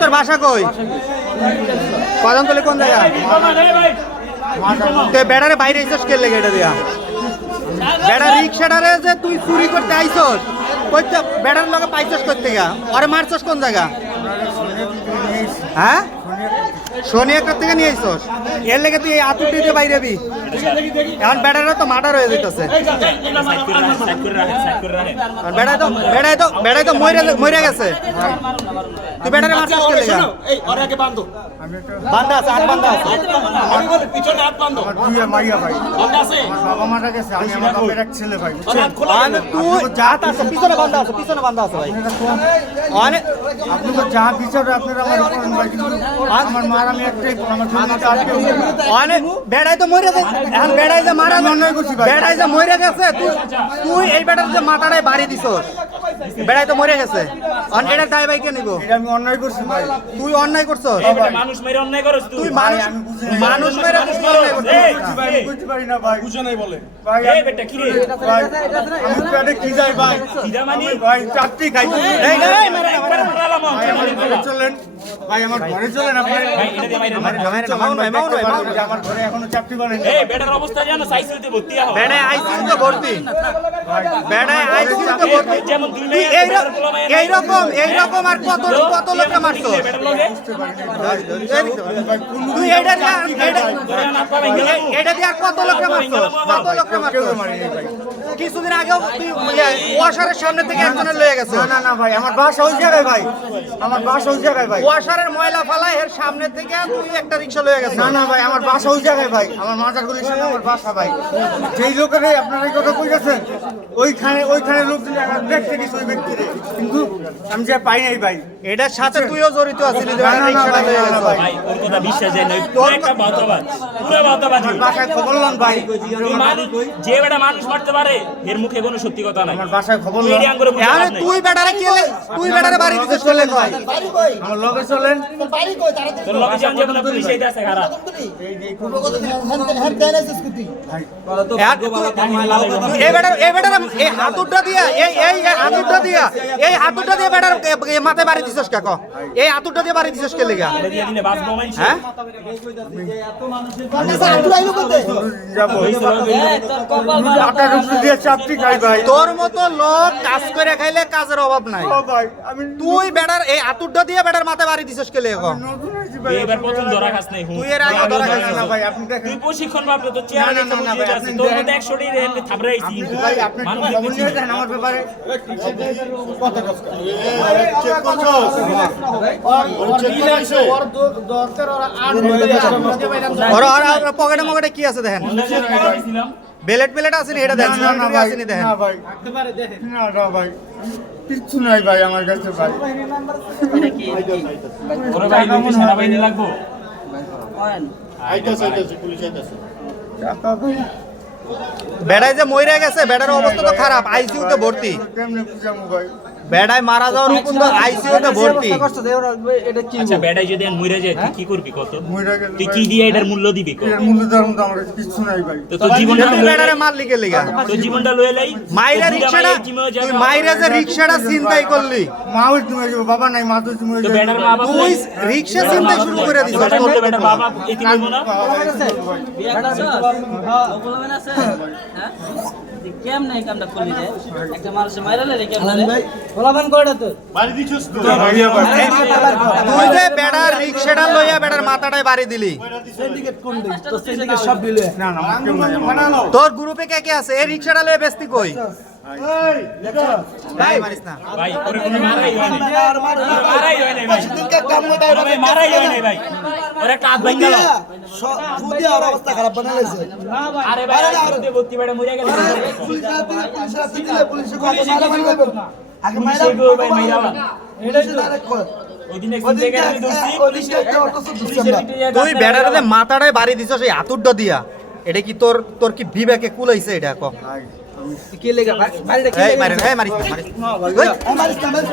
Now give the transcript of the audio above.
তোর বাসা কই? কদমতলী কোন জায়গা? বেড়ারে বাইরে আইসস কে লেগে এটা দিয়া? বেড়া রিক্সাটারে যে তুই চুরি করতে আইসস কইতে বেড়ার লগে পাইছস করতে গা আরে মারছস কোন জায়গা? হ্যাঁ শনি একটা থেকে নিয়ে আইসস এর লেগে তুই এই আতুর দিয়ে বাইরে বি এখন বেড়ারা তো মার্ডার হয়ে যাইতেছে। বেড়াই তো মরে গেছে। তুই বেড়ারে মারছস কে লেগে? এই ওরে আগে বাঁধো। বান্দা আছে আট বান্দা আছে আমার পিছনে হাত বাঁধো। তুই মাইয়া ভাই বাঁধা আছে বাবা মারা গেছে আমি আমার বাপের এক ছেলে ভাই মানে তুই জাত আছে পিছনে বান্দা আছে ভাই অনেক আপনি তো যা বিচার আপনারা আমার করেন ভাই কিন্তু আমার মার আমি একটাই আমার জন্য আজকে অনেক বেড়াই তো মরে গেছে এখন বেড়াই যে মারা অন্যায় করছি ভাই বেড়াই যে মরে গেছে তুই এই বেটার যে মাথাটায় বাড়ি দিছস বেড়াই তো মরে গেছে অন এটার দায় ভাই কে নিব? এটা আমি অন্যায় করছি ভাই তুই অন্যায় করছস মানুষ মেরে অন্যায় করছ তুই মানুষ মেরে অন্যায় করছস ভাই আমি বুঝতে পারি না ভাই বুঝো নাই বলে ভাই এই বেটা কি রে ভাই আমি পেটে কি যাই ভাই কিরা মানি ভাই চারটি খাই এই ভাই আমার ঘরে চলেন ভাই আমার ঘরে চলেন আপনি ভাই এটা দিয়ে মাইরে আমার ঘরে এখনো চারটি বানাই এই বেটার অবস্থা জানো সাইসিতে ভর্তি হও বেড়াই আইসিইউতে ভর্তি বেড়াই আইসিইউতে ভর্তি যেমন দুই তুই এইরকম আর কত লোককে মারছস তুই এটা দিয়ে আর কত লোককে মারছস কিছুদিন আগেও তুই ওয়াশারের সামনে থেকে একজনের লয়ে গেছে না না ভাই আমার বাসা ওই জায়গায় ভাই আমার বাসা ওই জায়গায় ভাই ওয়াশারের ময়লা ফালাই এর সামনে থেকে তুই একটা রিকশা লয়ে গেছে না না ভাই আমার বাসা ওই জায়গায় ভাই আমার মাজার গলির সামনে আমার বাসা ভাই যেই লোকের আপনারা এই কথা কইতেছেন ওইখানে লোকজন দেখতে গেছে ওই ব্যক্তিরে কিন্তু আমি যে পাই নাই ভাই এটার সাথে তুইও জড়িত আছিলি যে না, না, না, রিকশাটা ভাই, লয়ে না, না, গেছে ভাই। ভাই ওর কথা বিশ্বাস যায় না তোর একটা বাতাবাজ পুরো বাতাবাজ আমার বাসায় খবর লন ভাই মানুষ যে বেটা মানুষ মারতে পারে এর মুখে কোনো সত্যি কথা নাই আমার বাসায় খবর লন মিডিয়াম করে বুঝে আরে লাভ নাই। তুই বেটারে বাড়ি দিতে চলে কয় আমার লগে চলেন তোর লগে যান যে কোনো পুলিশ এইটা আছে খারাপ এই হাতুরটা দিয়া এই হাতুরটা দিয়ে বেটার মাথায় বাড়ি দিছস কে কো এই হাতুরটা দিয়ে বাড়ি দিছস কে লেগা এটা দিয়ে দিনে বাঁচবো মাইছে হ্যাঁ যাবো আটা রুটি দিয়ে চাপটি খাই ভাই তোর মতো লোক কাজ করে খাইলে কাজের অভাব নাই ও ভাই আমি তুই বেটার এই হাতুরটা দিয়ে বেটার মাথায় বাড়ি দিছস কে লেগা কো নতুন হয়েছি ভাই এবার প্রথম ধরা খাস নাই তুই এর আগে ধরা খাইছিস না ভাই আপনি দেখেন তুই প্রশিক্ষণ পাবলো তো চেয়ার না, দেখে না, বুঝিয়ে ভাই, যাচ্ছে আপনি তোর দেখেন। মধ্যে 100 টি রেল থাবড়াইছি ভাই আপনি একটু মানুষ খবর নিয়ে দেন আমার ব্যাপারে কত চেক করছস ওর পকেটে কি আছে দেখেন বেলেট আছে নি এটা দেখেন না ভাই আছে নি দেখেন না ভাই না ভাই কিচ্ছু নাই ভাই আমার কাছে ভাই ওরে ভাই দুইটা সেনাবাহিনী লাগবো টাকা ভাই বেড়ায় যে মইরা গেছে বেড়ার অবস্থা তো খারাপ আইসিইউতে ভর্তি কেমনে বুঝামু ভাই বেড়ায় মারা যাওয়ার পর্যন্ত আইসিইউতে ভর্তি আচ্ছা বেটাই যদি আর মইরা যায় তুই কি করবি কত মইরা গেলে তুই কি দিয়ে এটার মূল্য দিবি কত এর মূল্য ধর্ম তো আমার কাছে কিচ্ছু নাই ভাই তো তোর জীবনটা তুই বেড়ারে মারলি কে লেগা তোর জীবনটা লয়ে লাই মাইরা রিকশাটা তুই মাইরা যে রিকশাটা চিন্তাই করলি মা ওই তুমি বাবা নাই মা তো তুমি তো বেটার মা বাবা তুই রিকশা চিন্তাই শুরু করে দিছিস বেটার বলতে বেটার বাবা এটি নিব না কেম নাই কামটা করলি রে একটা মানুষ মাইরালে রে কেম ভাই গোলাবান কয়টা তো তুই যে বেড়ার রিকশাটা লইয়া বেড়ার মাথাটায় বাড়ি দিলি সিন্ডিকেট কোন দিন তো সিন্ডিকেট সব দিলে না না কেউ নাই আমার। তোর গ্রুপে কে আছে এই রিকশাটা লইয়া বেস্তি কই ভাই মারিস না ভাই ওরে কোনো মারাই হয় নাই মারাই হয় নাই ভাই ভাই মারাই হয় নাই ভাই ওরে একটা হাত ভাঙা গেল খুদি আর অবস্থা খারাপ বানাইছে আরে ভাই আরে ভর্তি বেটা মরে গেল পুলিশ কত মারা মারবে আগে মারা ভাই মাইরা এটা ডাইরেক্ট কর ওই দিন এক জায়গা আমি দৌড়ছি পুলিশে একটা অটো সুদ্ধ তুই বেড়ারে মাথাটায় বাড়ি দিছস এই হাতুরটা দিয়া এটা কি তোর কি বিবেকে কুলাইছে এটা ক কে লেগা বাড়িটা এই মারিস না মারিস মারিস না